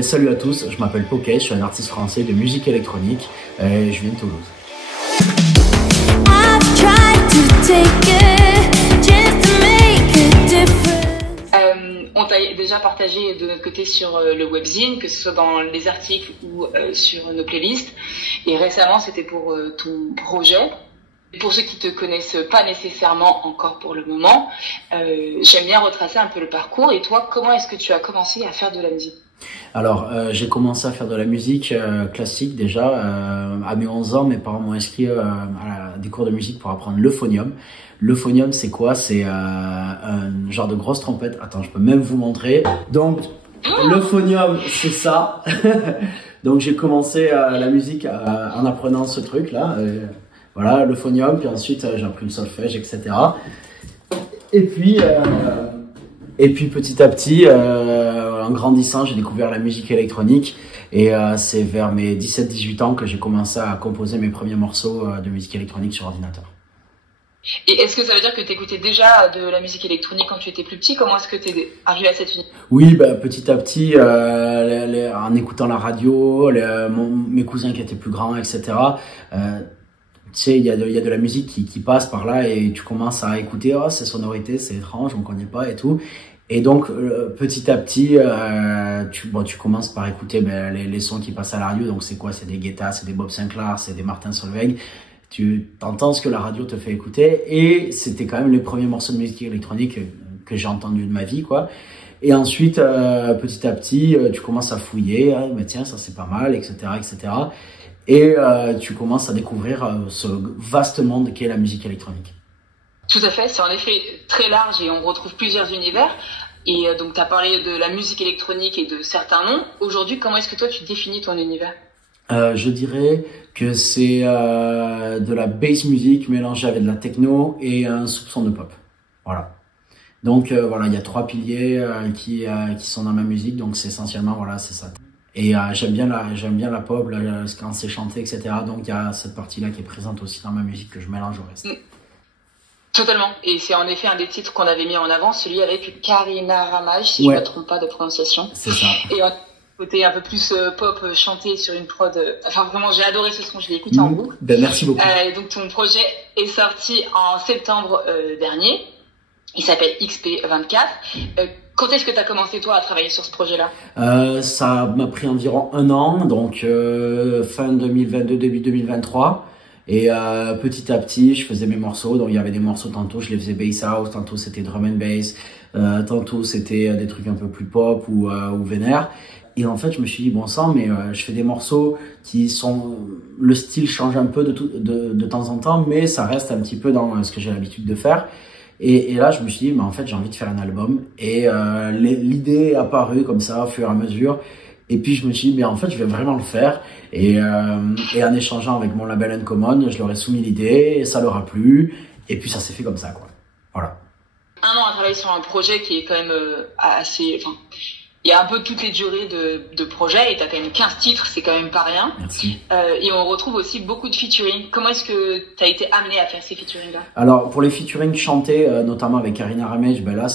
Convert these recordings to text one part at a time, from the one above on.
Salut à tous, je m'appelle Poké, je suis un artiste français de musique électronique et je viens de Toulouse. On t'a déjà partagé de notre côté sur le webzine, que ce soit dans les articles ou sur nos playlists. Et récemment, c'était pour ton projet. Pour ceux qui te connaissent pas nécessairement encore pour le moment, j'aime bien retracer un peu le parcours. Et toi, comment est-ce que tu as commencé à faire de la musique? Alors, j'ai commencé à faire de la musique classique déjà. À mes 11 ans, mes parents m'ont inscrit à des cours de musique pour apprendre le phonium. Le phonium, c'est quoi? C'est un genre de grosse trompette. Attends, je peux même vous montrer. Donc, le phonium, c'est ça. Donc, j'ai commencé la musique en apprenant ce truc-là. Voilà, le phonium. Puis ensuite, j'ai appris le solfège, etc. Et puis petit à petit, en grandissant, j'ai découvert la musique électronique et c'est vers mes 17-18 ans que j'ai commencé à composer mes premiers morceaux de musique électronique sur ordinateur. Et est-ce que ça veut dire que tu écoutais déjà de la musique électronique quand tu étais plus petit? Comment est-ce que tu es arrivé à cette unité? Oui, petit à petit, en écoutant la radio, mes cousins qui étaient plus grands, etc. Tu sais, il y a de la musique qui passe par là et tu commences à écouter, oh, ces sonorités, c'est étrange, on connaît pas et tout. Et donc, petit à petit, tu commences par écouter les sons qui passent à la radio. Donc, c'est quoi? C'est des Guetta, c'est des Bob Sinclair, c'est des Martin Solveig. Tu entends ce que la radio te fait écouter. Et c'était quand même les premiers morceaux de musique électronique que j'ai entendus de ma vie, quoi. Et ensuite, petit à petit, tu commences à fouiller. Ah, mais tiens, ça c'est pas mal, etc., etc. Et tu commences à découvrir ce vaste monde qu'est la musique électronique. Tout à fait, c'est en effet très large et on retrouve plusieurs univers. Et donc, tu as parlé de la musique électronique et de certains noms. Aujourd'hui, comment est-ce que toi, tu définis ton univers? Je dirais que c'est de la bass music mélangée avec de la techno et un soupçon de pop. Voilà. Donc, voilà, il y a 3 piliers qui sont dans ma musique. Donc, c'est essentiellement, voilà, c'est ça. Et j'aime bien la pop, quand c'est chanté, etc. Donc, il y a cette partie-là qui est présente aussi dans ma musique que je mélange au reste. Totalement. Et c'est en effet un des titres qu'on avait mis en avant, celui avec Karina Ramaj, si je ne me trompe pas de prononciation. C'est ça. Et côté un peu plus pop chanté sur une prod. Enfin, vraiment, j'ai adoré ce son, je l'ai écouté en boucle. Merci beaucoup. Donc, ton projet est sorti en septembre dernier. Il s'appelle XP24. Quand est-ce que tu as commencé, toi, à travailler sur ce projet-là? Ça m'a pris environ 1 an, donc fin 2022, début 2023. Et petit à petit, je faisais mes morceaux. Donc il y avait des morceaux, tantôt je les faisais bass house, tantôt c'était drum and bass, tantôt c'était des trucs un peu plus pop ou vénère. Et en fait, je me suis dit, bon sang, mais je fais des morceaux qui sont... Le style change un peu de temps en temps, mais ça reste un petit peu dans ce que j'ai l'habitude de faire. Et là, je me suis dit, mais en fait, j'ai envie de faire un album. Et l'idée est apparue comme ça, au fur et à mesure. Et puis, je me suis dit, mais en fait, je vais vraiment le faire. Et en échangeant avec mon label Uncommon, je leur ai soumis l'idée, et ça leur a plu. Et puis, ça s'est fait comme ça, quoi. Voilà. 1 an à travailler sur un projet qui est quand même assez... Enfin, il y a un peu toutes les durées de projet et tu as quand même 15 titres, c'est quand même pas rien. Merci. Et on retrouve aussi beaucoup de featuring. Comment est-ce que tu as été amené à faire ces featuring-là? Alors, pour les featuring chantés, notamment avec Karina Ramej, là,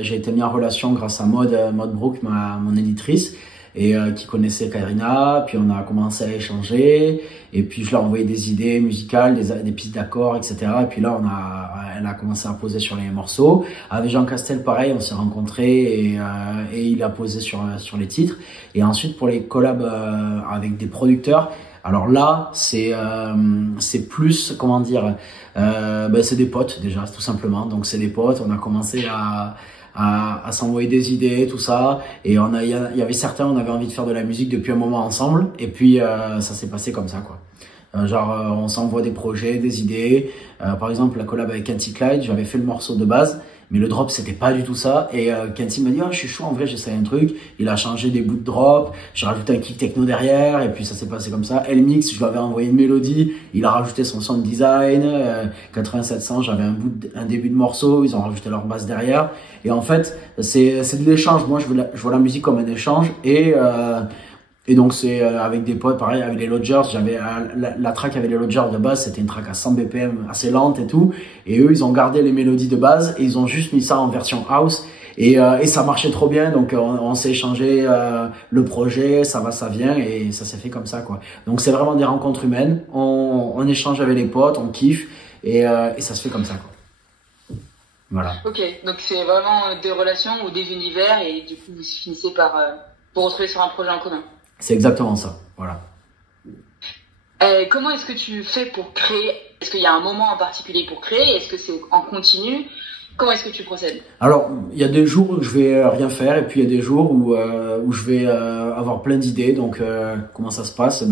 j'ai été mis en relation grâce à Maud Brook, mon éditrice, et qui connaissait Karina. Puis on a commencé à échanger, et puis je lui ai envoyé des idées musicales, des pistes d'accords, etc. Et puis là, elle a commencé à poser sur les morceaux. Avec Jean Castel, pareil, on s'est rencontrés et il a posé sur les titres. Et ensuite, pour les collabs avec des producteurs, alors là, c'est plus, comment dire, c'est des potes déjà, tout simplement. Donc c'est des potes, on a commencé à s'envoyer des idées, tout ça. Et il y avait certains, on avait envie de faire de la musique depuis un moment ensemble. Et puis, ça s'est passé comme ça, quoi. On s'envoie des projets, des idées. Par exemple, la collab avec Kenty Clyde, j'avais fait le morceau de base, mais le drop, c'était pas du tout ça. Et Kenty m'a dit, je suis chaud, en vrai, j'essaie un truc. Il a changé des bouts de drop. J'ai rajouté un kick techno derrière. Et puis, ça s'est passé comme ça. L-Mix, je lui avais envoyé une mélodie. Il a rajouté son sound design. 8700, j'avais un début de morceau. Ils ont rajouté leur basse derrière. Et en fait, c'est de l'échange. Moi, je vois la musique comme un échange. Et donc, c'est avec des potes, pareil, avec les Lodgers. J'avais la track avec les Lodgers de base, c'était une track à 100 BPM, assez lente et tout. Et eux, ils ont gardé les mélodies de base et ils ont juste mis ça en version house. Et ça marchait trop bien, donc on s'est échangé le projet, ça va, ça vient, et ça s'est fait comme ça, quoi. Donc c'est vraiment des rencontres humaines, on échange avec les potes, on kiffe, et ça se fait comme ça, quoi. Voilà. Ok, donc c'est vraiment des relations ou des univers, et du coup vous finissez par vous retrouver sur un projet en commun. C'est exactement ça, voilà. Comment est-ce que tu fais pour créer? Est-ce qu'il y a un moment en particulier pour créer? Est-ce que c'est en continu? Comment est-ce que tu procèdes? Alors, il y a des jours où je vais rien faire, et puis il y a des jours où je vais avoir plein d'idées. Donc, comment ça se passe? Je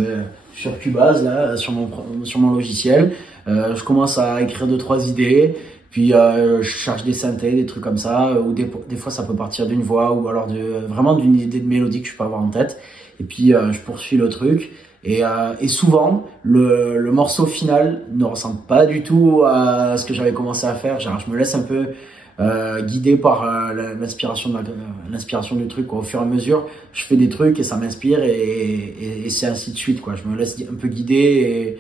suis sur Cubase, là, sur mon logiciel. Je commence à écrire 2-3 idées. Puis, je cherche des synthés, des trucs comme ça. Ou des fois, ça peut partir d'une voix, ou alors vraiment d'une idée de mélodie que je peux avoir en tête. Et puis, je poursuis le truc. Et souvent, le morceau final ne ressemble pas du tout à ce que j'avais commencé à faire. Genre, je me laisse un peu guider par l'inspiration du truc, quoi. Au fur et à mesure, je fais des trucs et ça m'inspire, et c'est ainsi de suite, quoi. Je me laisse un peu guider, et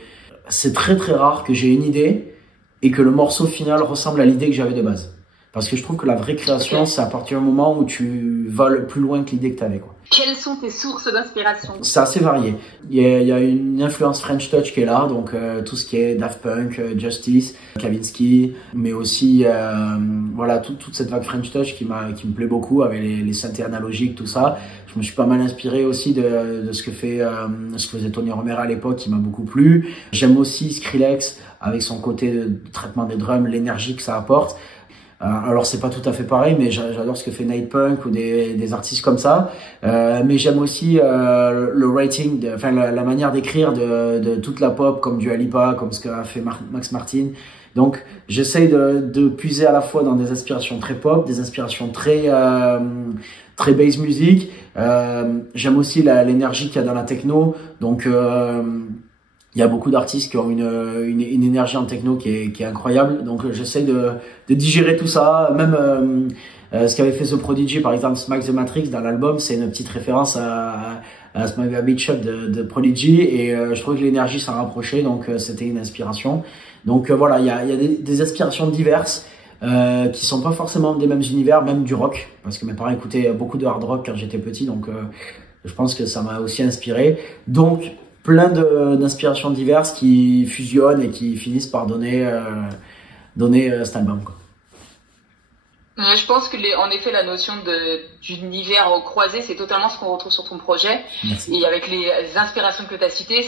c'est très très rare que j'ai une idée et que le morceau final ressemble à l'idée que j'avais de base. Parce que je trouve que la vraie création, c'est à partir du moment où tu vas le plus loin que l'idée que tu avais, quoi. Quelles sont tes sources d'inspiration? C'est assez varié. Il y a une influence French Touch qui est là, donc tout ce qui est Daft Punk, Justice, Kavinsky, mais aussi voilà toute cette vague French Touch qui me plaît beaucoup, avec les synthés analogiques, tout ça. Je me suis pas mal inspiré aussi de ce que faisait Tony Romera à l'époque, qui m'a beaucoup plu. J'aime aussi Skrillex avec son côté de traitement des drums, l'énergie que ça apporte. Alors c'est pas tout à fait pareil, mais j'adore ce que fait Nate Punk ou des artistes comme ça. Mais j'aime aussi le writing, enfin la manière d'écrire de toute la pop, comme Dua Lipa, comme ce qu'a fait Max Martin. Donc j'essaye de puiser à la fois dans des inspirations très pop, des inspirations très bass music. J'aime aussi l'énergie qu'il y a dans la techno. Donc il y a beaucoup d'artistes qui ont une énergie en techno qui est incroyable. Donc j'essaie de digérer tout ça. Même ce qu'avait fait The Prodigy, par exemple, Smack the Matrix dans l'album, c'est une petite référence à Smack the Beat Shop de Prodigy. Et je trouvais que l'énergie s'en rapprochait, donc c'était une inspiration. Donc voilà, il y a des inspirations diverses qui sont pas forcément des mêmes univers, même du rock. Parce que mes parents écoutaient beaucoup de hard rock quand j'étais petit, donc je pense que ça m'a aussi inspiré. Donc plein d'inspirations diverses qui fusionnent et qui finissent par donner cet album, quoi. Je pense que en effet la notion d'univers croisé, c'est totalement ce qu'on retrouve sur ton projet. Merci. Et avec les inspirations que tu as citées,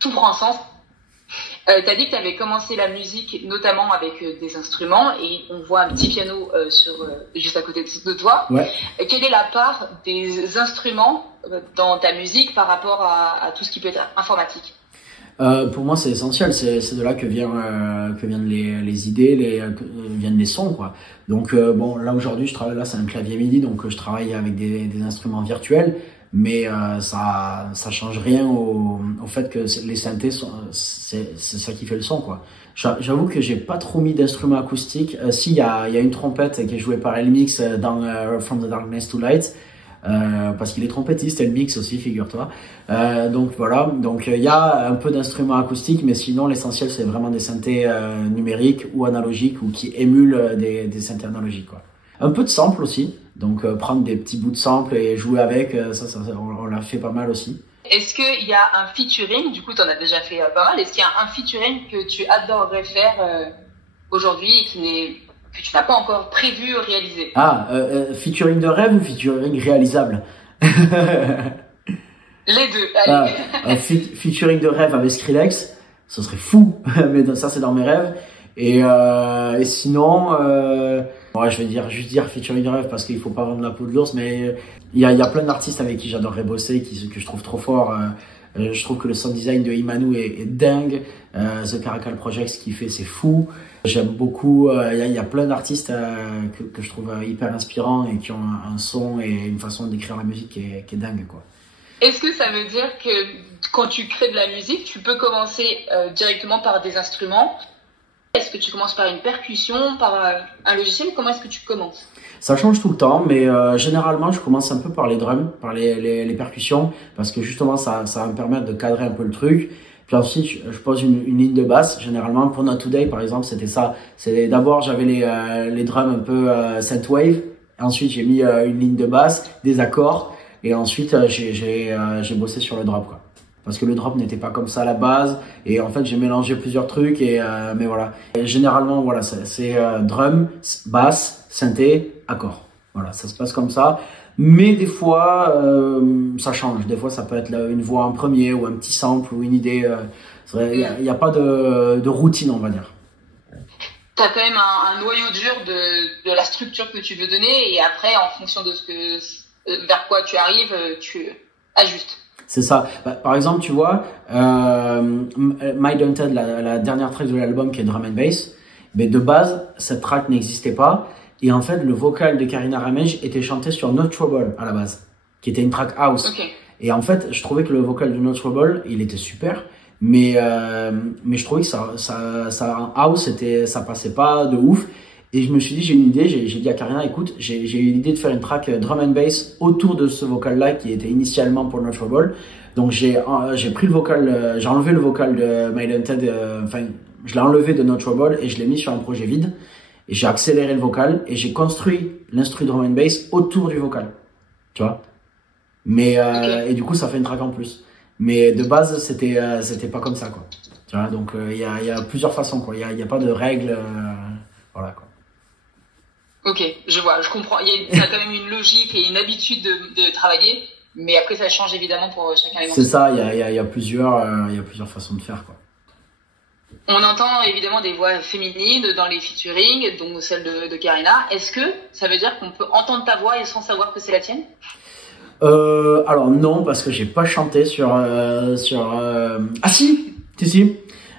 tout prend sens. Tu as dit que tu avais commencé la musique notamment avec des instruments, et on voit un petit piano juste à côté de toi. Ouais. Quelle est la part des instruments dans ta musique par rapport à tout ce qui peut être informatique? Pour moi, c'est essentiel. C'est de là que viennent les idées, viennent les sons, quoi. Donc bon, là aujourd'hui, je travaille, là c'est un clavier MIDI, donc je travaille avec des instruments virtuels. Mais ça change rien au fait que les synthés c'est ça qui fait le son, quoi. J'avoue que j'ai pas trop mis d'instruments acoustiques. Si, il y a une trompette qui est jouée par Elmix dans From the Darkness to Light, parce qu'il est trompettiste, Elmix aussi, figure-toi. Donc voilà, donc il y a un peu d'instruments acoustiques, mais sinon l'essentiel c'est vraiment des synthés numériques ou analogiques, ou qui émulent des synthés analogiques, quoi. Un peu de sample aussi, donc prendre des petits bouts de sample et jouer avec, on l'a fait pas mal aussi. Est-ce qu'il y a un featuring, du coup tu en as déjà fait pas mal, est-ce qu'il y a un featuring que tu adorerais faire aujourd'hui et que tu n'as pas encore prévu ou réalisé? Featuring de rêve ou featuring réalisable? Les deux, allez. Featuring de rêve avec Skrillex, ce serait fou, mais ça c'est dans mes rêves. Et sinon, ouais, je vais juste dire featuring de rêve parce qu'il faut pas vendre la peau de l'ours, mais il y a plein d'artistes avec qui j'adorerais bosser, que je trouve trop fort. Je trouve que le sound design de Imanu est dingue. The Caracal Project, ce qu'il fait, c'est fou. J'aime beaucoup. Il y a plein d'artistes que je trouve hyper inspirants et qui ont un son et une façon d'écrire la musique qui est dingue, quoi. Est-ce que ça veut dire que quand tu crées de la musique, tu peux commencer directement par des instruments? Est-ce que tu commences par une percussion, par un logiciel? Comment est-ce que tu commences? Ça change tout le temps, mais généralement, je commence un peu par les drums, par les percussions, parce que justement, ça va me permettre de cadrer un peu le truc. Puis ensuite, je pose une ligne de basse. Généralement, pour Not Today, par exemple, c'était ça. D'abord, j'avais les drums un peu synthwave. Ensuite, j'ai mis une ligne de basse, des accords. Et ensuite, j'ai bossé sur le drop, quoi. Parce que le drop n'était pas comme ça à la base. Et en fait, j'ai mélangé plusieurs trucs. Mais voilà. Et généralement, voilà, c'est drum, basse, synthé, accord. Voilà, ça se passe comme ça. Mais des fois, ça change. Des fois, ça peut être une voix en premier ou un petit sample ou une idée. Il n'y a pas de routine, on va dire. Tu as quand même un noyau dur de la structure que tu veux donner et après, en fonction de vers quoi tu arrives, tu ajustes. C'est ça. Par exemple, tu vois, My Daunted, la dernière track de l'album qui est Drum and Bass, mais de base, cette track n'existait pas. Et en fait, le vocal de Karina Ramej était chanté sur No Trouble à la base, qui était une track house. Okay. Et en fait, je trouvais que le vocal de No Trouble, il était super, mais je trouvais que ça en house, ça passait pas de ouf. Et je me suis dit, j'ai une idée, j'ai dit à Karina, écoute, j'ai eu l'idée de faire une track drum and bass autour de ce vocal-là qui était initialement pour No Trouble. Donc j'ai pris le vocal, j'ai enlevé le vocal de My Daunted, je l'ai enlevé de No Trouble et je l'ai mis sur un projet vide. Et j'ai accéléré le vocal et j'ai construit l'instru drum and bass autour du vocal. Tu vois? Mais, et du coup, ça fait une track en plus. Mais de base, c'était pas comme ça, quoi. Tu vois? Donc, il y a plusieurs façons, quoi. Il y a pas de règles, voilà, quoi. Ok, je vois, je comprends. Il y a quand même une logique et une habitude de travailler, mais après, ça change évidemment pour chacun. C'est ça, il y a plusieurs façons de faire, quoi. On entend évidemment des voix féminines dans les featuring, dont celle de Karina. Est-ce que ça veut dire qu'on peut entendre ta voix et sans savoir que c'est la tienne? Alors non, parce que j'ai pas chanté sur Ah si.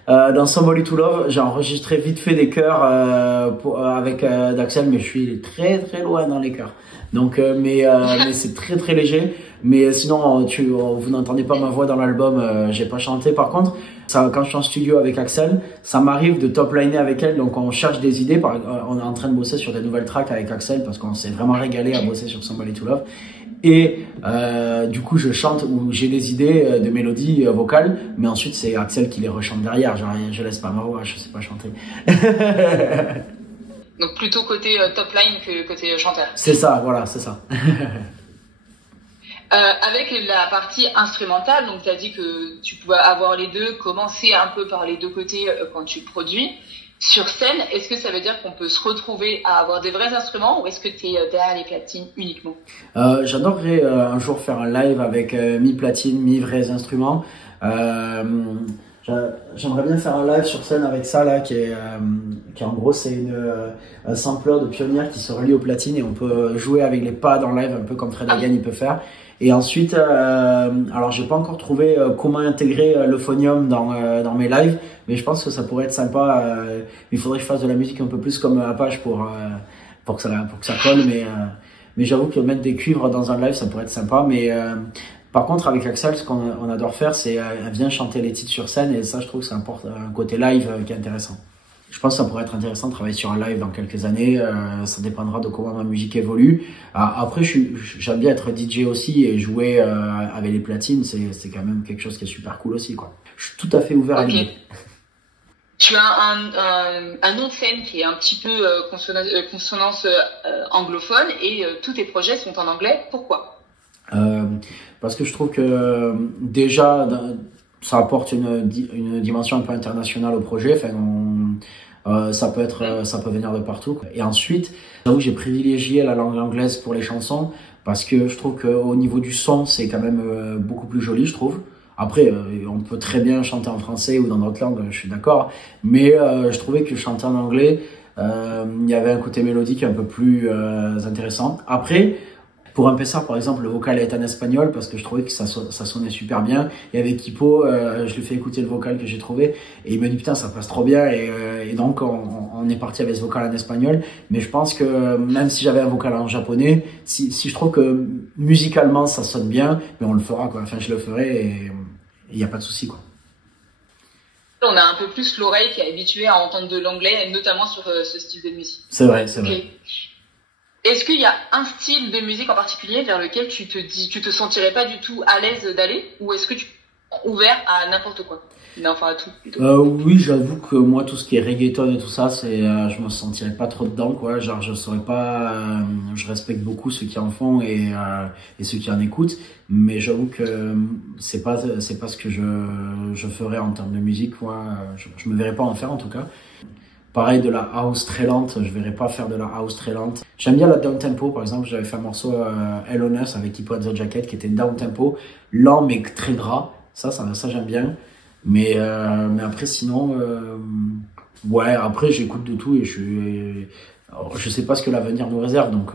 Dans Somebody to Love, j'ai enregistré vite fait des chœurs avec d'Axel, mais je suis très très loin dans les chœurs. Donc, mais c'est très très léger. Mais sinon, vous n'entendez pas ma voix dans l'album. J'ai pas chanté. Par contre, quand je suis en studio avec Axel, ça m'arrive de top-liner avec elle. Donc, on cherche des idées. On est en train de bosser sur des nouvelles tracks avec Axel parce qu'on s'est vraiment régalé à bosser sur Somebody to Love. Et du coup, je chante ou j'ai des idées de mélodies vocales, mais ensuite c'est Axel qui les rechante derrière. Genre, je laisse pas ma voix, je sais pas chanter. Donc plutôt côté top line que côté chanteur. C'est ça, voilà, c'est ça. Avec la partie instrumentale, donc tu as dit que tu pouvais avoir les deux, commencer un peu par les deux côtés quand tu produis. Sur scène, est-ce que ça veut dire qu'on peut se retrouver à avoir des vrais instruments ou est-ce que tu es derrière les platines uniquement? J'adorerais un jour faire un live avec mi-platine, mi-vrais instruments. J'aimerais bien faire un live sur scène avec ça là, qui est en gros c'est un sampler de Pioneer qui se relie aux platines et on peut jouer avec les pads en live un peu comme Fred Again il peut faire. Et ensuite, alors j'ai pas encore trouvé comment intégrer le phonium dans mes lives, mais je pense que ça pourrait être sympa. Il faudrait que je fasse de la musique un peu plus comme Apache pour que ça colle, mais j'avoue que mettre des cuivres dans un live ça pourrait être sympa. Mais par contre avec Axel, ce qu'on adore faire, c'est elle vient chanter les titres sur scène et ça je trouve que ça apporte un côté live qui est intéressant. Je pense que ça pourrait être intéressant de travailler sur un live dans quelques années. Ça dépendra de comment ma musique évolue. Après, j'aime bien être DJ aussi et jouer avec les platines. C'est quand même quelque chose qui est super cool aussi, quoi. Je suis tout à fait ouvert à l'idée. Tu as un nom de scène qui est un petit peu consonance anglophone et tous tes projets sont en anglais. Pourquoi? Parce que je trouve que déjà ça apporte une dimension un peu internationale au projet. Enfin, ça peut venir de partout, quoi. Et ensuite, j'avoue que j'ai privilégié la langue anglaise pour les chansons parce que je trouve qu'au niveau du son, c'est quand même beaucoup plus joli, je trouve. Après, on peut très bien chanter en français ou dans d'autres langues, je suis d'accord. Mais je trouvais que chanter en anglais, il y avait un côté mélodique un peu plus intéressant. Après, pour un Pessar, par exemple, le vocal est en espagnol parce que je trouvais que ça sonnait super bien. Et avec Hippo, je lui fais écouter le vocal que j'ai trouvé et il me dit putain ça passe trop bien et donc on est parti avec ce vocal en espagnol. Mais je pense que même si j'avais un vocal en japonais, si je trouve que musicalement ça sonne bien, mais on le fera quoi. Enfin je le ferai et il n'y a pas de souci quoi. On a un peu plus l'oreille qui est habituée à entendre de l'anglais, notamment sur ce style de musique. C'est vrai, c'est vrai. Est-ce qu'il y a un style de musique en particulier vers lequel tu te sentirais pas du tout à l'aise d'aller, ou est-ce que tu ouvert à n'importe quoi. Mais enfin, à tout, plutôt. Oui, j'avoue que moi, tout ce qui est reggaeton et tout ça, je me sentirais pas trop dedans, quoi. Genre, je saurais pas, je respecte beaucoup ceux qui en font et ceux qui en écoutent. Mais j'avoue que c'est pas ce que je ferais en termes de musique, moi. Je me verrais pas en faire, en tout cas. Pareil, de la house très lente, je verrais pas faire de la house très lente. J'aime bien la down tempo, par exemple, j'avais fait un morceau Hell on Us avec Hippo at the Jacket qui était down tempo, lent mais très gras. Ça j'aime bien. Mais après, sinon, ouais, après, j'écoute de tout et je sais pas ce que l'avenir nous réserve, donc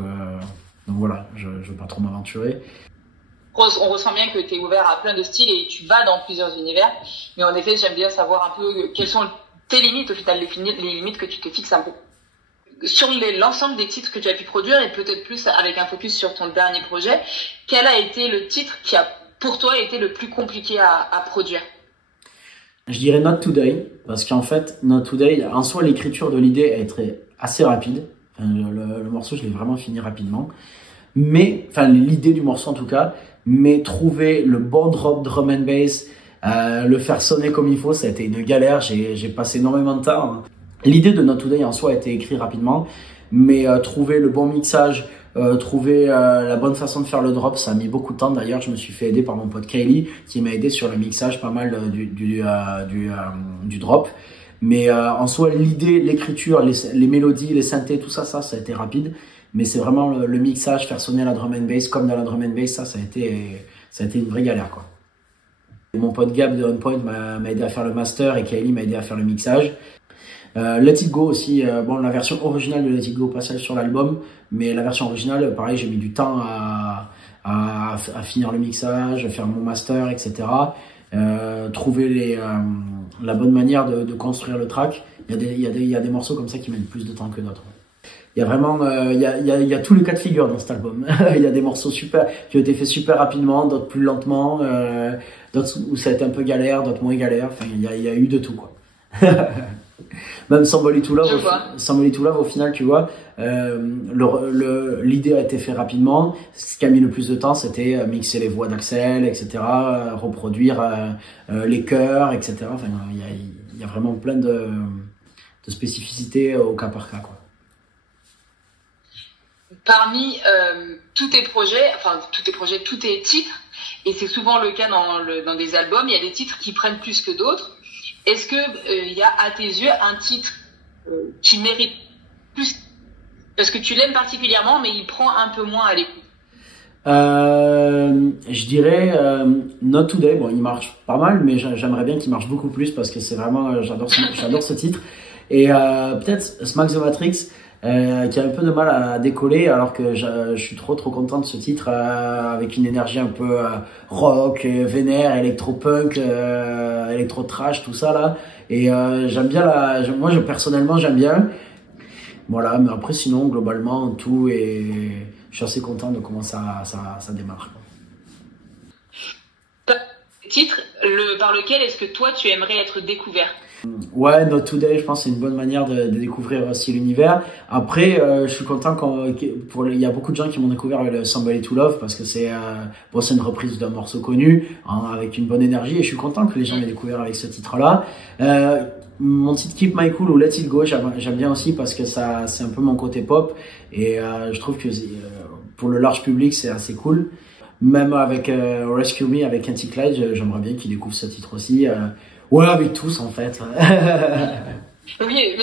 voilà, je veux pas trop m'aventurer. On ressent bien que tu es ouvert à plein de styles et tu vas dans plusieurs univers. Mais en effet, j'aime bien savoir un peu quelles sont tes limites, au final, les limites que tu te fixes un peu. Sur l'ensemble des titres que tu as pu produire et peut-être plus avec un focus sur ton dernier projet, quel a été le titre qui a, pour toi, été le plus compliqué à produire? Je dirais Not Today, parce qu'en fait, Not Today, en soi, l'écriture de l'idée est assez rapide. Enfin, le morceau, je l'ai vraiment fini rapidement. Mais, enfin, l'idée du morceau en tout cas, mais trouver le bon drop drum and bass, le faire sonner comme il faut, ça a été une galère. J'ai passé énormément de temps. L'idée de Not Today en soi a été écrite rapidement, mais trouver le bon mixage, trouver la bonne façon de faire le drop, ça a mis beaucoup de temps. D'ailleurs, je me suis fait aider par mon pote Kaylee qui m'a aidé sur le mixage pas mal du drop. Mais en soi, l'idée, l'écriture, les mélodies, les synthés, tout ça a été rapide. Mais c'est vraiment le mixage, faire sonner la drum and bass comme dans la drum and bass, ça a été une vraie galère, quoi. Mon pote Gab de On Point m'a aidé à faire le master et Kaylee m'a aidé à faire le mixage. Let It Go aussi, bon, la version originale de Let It Go pas celle sur l'album, mais la version originale, pareil, j'ai mis du temps à finir le mixage, faire mon master, etc. Trouver la bonne manière de construire le track. Il y a des morceaux comme ça qui mettent plus de temps que d'autres. Il y a vraiment, il y a tous les cas de figure dans cet album. Il y a des morceaux super, qui ont été faits super rapidement, d'autres plus lentement, d'autres où ça a été un peu galère, d'autres moins galère. Enfin, il y a eu de tout, quoi. Même Somebody to Love, au final, tu vois, l'idée a été faite rapidement. Ce qui a mis le plus de temps, c'était mixer les voix d'Axel, etc., reproduire les chœurs, etc. Enfin, il y a vraiment plein de spécificités au cas par cas, quoi. Parmi tous tes titres, et c'est souvent le cas dans des albums, il y a des titres qui prennent plus que d'autres. Est-ce que il y a à tes yeux un titre qui mérite plus parce que tu l'aimes particulièrement, mais il prend un peu moins à l'écoute? Je dirais Not Today. Bon, il marche pas mal, mais j'aimerais bien qu'il marche beaucoup plus parce que c'est vraiment j'adore ce titre. Et peut-être Smack the Matrix. Qui a un peu de mal à décoller alors que je suis trop content de ce titre avec une énergie un peu rock, vénère, électro-punk, électro-trash, tout ça là. Et j'aime bien personnellement j'aime bien. Voilà, mais après sinon globalement tout et je suis assez content de comment ça démarre. Titre par lequel est-ce que toi tu aimerais être découvert? Ouais, Not Today, je pense que c'est une bonne manière de découvrir aussi l'univers. Après, je suis content il y a beaucoup de gens qui m'ont découvert avec le Somebody to Love parce que c'est une reprise d'un morceau connu avec une bonne énergie et je suis content que les gens m'aient découvert avec ce titre-là. Mon titre Keep My Cool ou Let It Go, j'aime bien aussi parce que c'est un peu mon côté pop et je trouve que pour le large public c'est assez cool. Même avec Rescue Me, avec Anti-Clyde, j'aimerais bien qu'ils découvrent ce titre aussi. Ouais, avec tous en fait. Oui,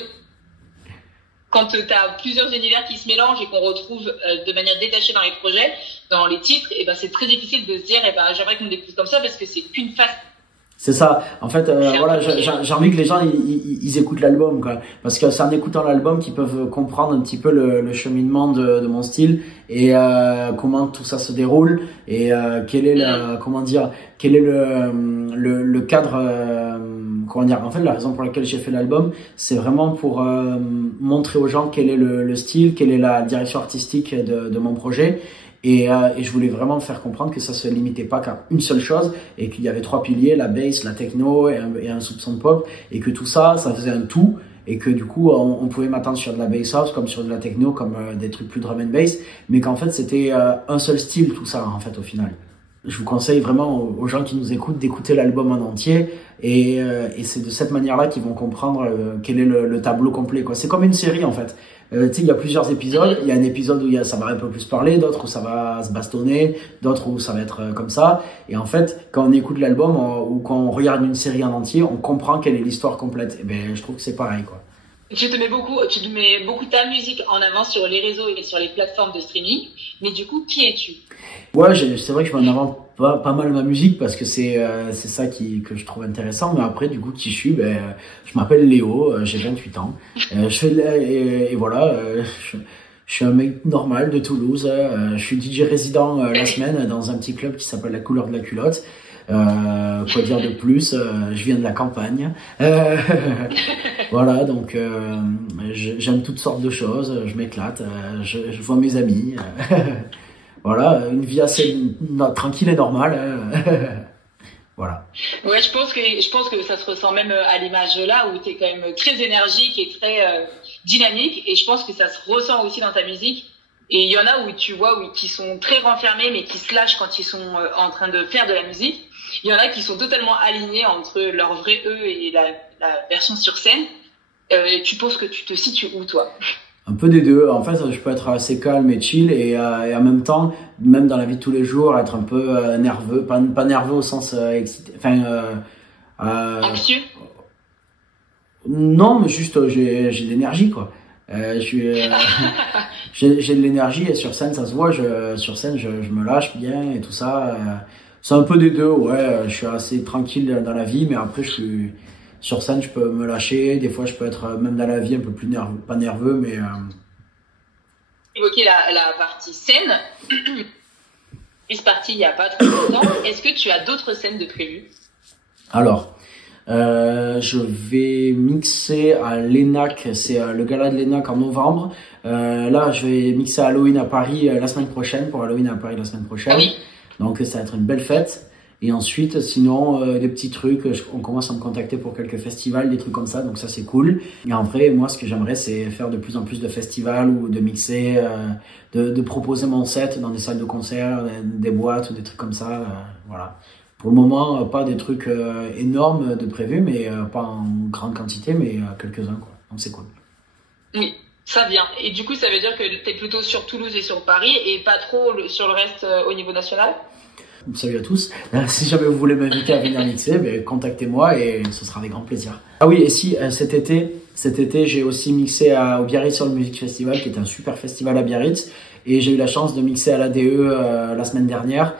quand tu as plusieurs univers qui se mélangent et qu'on retrouve de manière détachée dans les projets, dans les titres, et ben c'est très difficile de se dire j'aimerais qu'on découvre comme ça parce que c'est qu'une face. C'est ça. En fait, voilà, j'ai envie que les gens ils écoutent l'album, quoi, parce que c'est en écoutant l'album qu'ils peuvent comprendre un petit peu le cheminement de mon style et comment tout ça se déroule et quel est le cadre. Comment dire. En fait, la raison pour laquelle j'ai fait l'album, c'est vraiment pour montrer aux gens quel est le style, quelle est la direction artistique de mon projet. Et je voulais vraiment faire comprendre que ça se limitait pas qu'à une seule chose et qu'il y avait 3 piliers, la bass, la techno et un soupçon de pop et que tout ça faisait un tout et que du coup on pouvait m'attendre sur de la bass house comme sur de la techno comme des trucs plus drum and bass mais qu'en fait c'était un seul style tout ça en fait au final. Je vous conseille vraiment aux gens qui nous écoutent d'écouter l'album en entier et c'est de cette manière-là qu'ils vont comprendre quel est le tableau complet, quoi. C'est comme une série en fait. Tu sais, il y a plusieurs épisodes. Il y a un épisode où ça va un peu plus parler, d'autres où ça va se bastonner, d'autres où ça va être comme ça. Et en fait, quand on écoute l'album ou quand on regarde une série en entier, on comprend quelle est l'histoire complète. Et ben, je trouve que c'est pareil, quoi. Tu te mets beaucoup ta musique en avant sur les réseaux et sur les plateformes de streaming. Mais du coup, qui es-tu? Ouais, c'est vrai que je mets en avant pas mal ma musique parce que c'est ça que je trouve intéressant. Mais après, du coup, qui je suis, je m'appelle Léo, j'ai 28 ans. Je fais et voilà, je suis un mec normal de Toulouse. Je suis DJ résident la semaine dans un petit club qui s'appelle La Couleur de la Culotte. Quoi dire de plus, je viens de la campagne. Voilà, donc j'aime toutes sortes de choses, je m'éclate, je vois mes amis. Voilà, une vie assez tranquille et normale. Voilà. Ouais, je pense que ça se ressent même à l'image là où tu es quand même très énergique et très dynamique, et je pense que ça se ressent aussi dans ta musique. Et il y en a où tu vois qui sont très renfermés mais qui se lâchent quand ils sont en train de faire de la musique. Il y en a qui sont totalement alignés entre leur vrai eux et la version sur scène. Tu penses que tu te situes où, toi? Un peu des deux. En fait, je peux être assez calme et chill et en même temps, même dans la vie de tous les jours, être un peu nerveux. Pas nerveux au sens excité. Enfin, Anxieux? Non, mais juste j'ai de l'énergie, quoi. J'ai de l'énergie et sur scène, ça se voit. Sur scène, je me lâche bien et tout ça. C'est un peu des deux, ouais. Je suis assez tranquille dans la vie, mais après, sur scène, je peux me lâcher. Des fois, je peux être même dans la vie un peu plus nerveux, pas nerveux, mais. Évoquer la partie scène. Cette partie il n'y a pas trop longtemps. Est-ce que tu as d'autres scènes de prévues? Alors, je vais mixer à l'ENAC, c'est le gala de l'ENAC en novembre. Là, je vais mixer à Halloween à Paris la semaine prochaine, pour Halloween à Paris la semaine prochaine. Ah oui. Donc ça va être une belle fête. Et ensuite, sinon, des petits trucs, on commence à me contacter pour quelques festivals, des trucs comme ça, donc ça c'est cool. Et en vrai, moi ce que j'aimerais c'est faire de plus en plus de festivals ou de mixer, de proposer mon set dans des salles de concert, des boîtes ou des trucs comme ça, voilà. Pour le moment, pas des trucs énormes de prévus, mais pas en grande quantité, mais quelques-uns, quoi. Donc c'est cool. Oui, ça vient. Et du coup, ça veut dire que tu es plutôt sur Toulouse et sur Paris et pas trop sur le reste au niveau national? Salut à tous. Si jamais vous voulez m'inviter à venir mixer, contactez-moi et ce sera avec grand plaisir. Ah oui, et si cet été, j'ai aussi mixé au Biarritz sur le Music Festival, qui est un super festival à Biarritz, et j'ai eu la chance de mixer à l'ADE la semaine dernière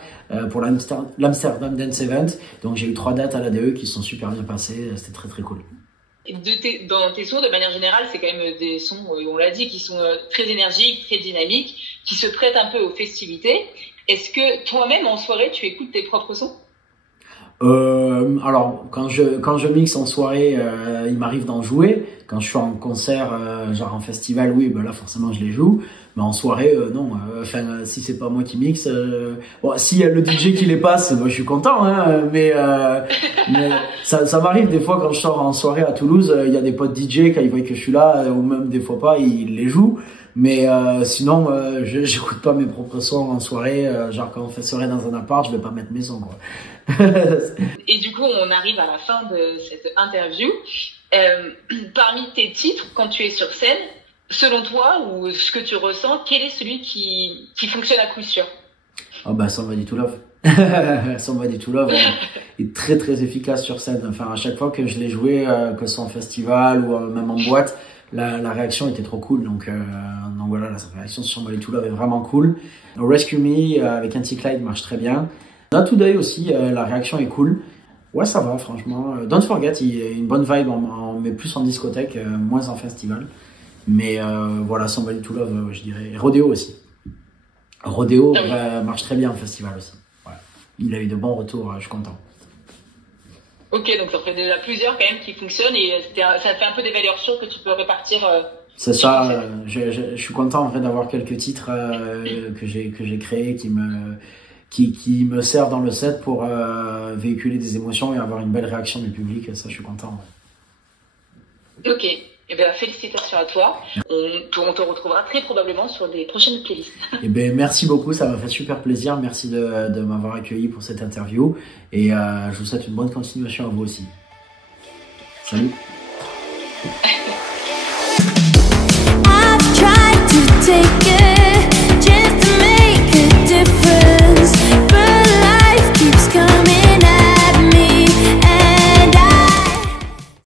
pour l'Amsterdam Dance Event. Donc j'ai eu 3 dates à l'ADE qui sont super bien passées. C'était très très cool. Dans tes sons, de manière générale, c'est quand même des sons, on l'a dit, qui sont très énergiques, très dynamiques, qui se prêtent un peu aux festivités. Est-ce que toi-même, en soirée, tu écoutes tes propres sons? Alors, quand je mixe en soirée, il m'arrive d'en jouer. Quand je suis en concert, genre en festival, oui, là forcément je les joue. Mais en soirée, non. Enfin, si c'est pas moi qui mixe, bon, si y a le DJ qui les passe, moi je suis content. Hein, mais ça m'arrive des fois quand je sors en soirée à Toulouse, il y a des potes DJ quand ils voient que je suis là, ou même des fois pas, ils les jouent. Mais sinon, j'écoute pas mes propres sons en soirée. Genre quand on fait soirée dans un appart, je vais pas mettre mes sons, quoi. Et du coup, on arrive à la fin de cette interview. Parmi tes titres, quand tu es sur scène, selon toi ou ce que tu ressens, quel est celui qui fonctionne à coup sûr? Oh bah Somebody to Love. Somebody to Love est très très efficace sur scène. Enfin, à chaque fois que je l'ai joué, que ce soit en festival ou même en boîte, la réaction était trop cool. Donc voilà, la réaction sur Somebody to Love est vraiment cool. Rescue Me avec Anti-Clyde marche très bien. Not Today aussi, la réaction est cool. Ouais, ça va, franchement. Don't Forget, il y a une bonne vibe, mais plus en discothèque, moins en festival. Mais voilà, Somebody to Love, je dirais. Et Rodeo aussi. Rodeo marche très bien en festival aussi. Ouais. Il a eu de bons retours, je suis content. Ok, donc ça fait déjà plusieurs quand même qui fonctionnent et ça fait un peu des valeurs sûres que tu peux répartir. C'est ça, je suis content en vrai d'avoir quelques titres que j'ai créés qui me servent dans le set pour véhiculer des émotions et avoir une belle réaction du public. Ça, je suis content. Ouais. Ok. Eh bien, félicitations à toi. On te retrouvera très probablement sur des prochaines playlists. Eh ben, merci beaucoup, ça m'a fait super plaisir. Merci de m'avoir accueilli pour cette interview. Et je vous souhaite une bonne continuation à vous aussi. Salut.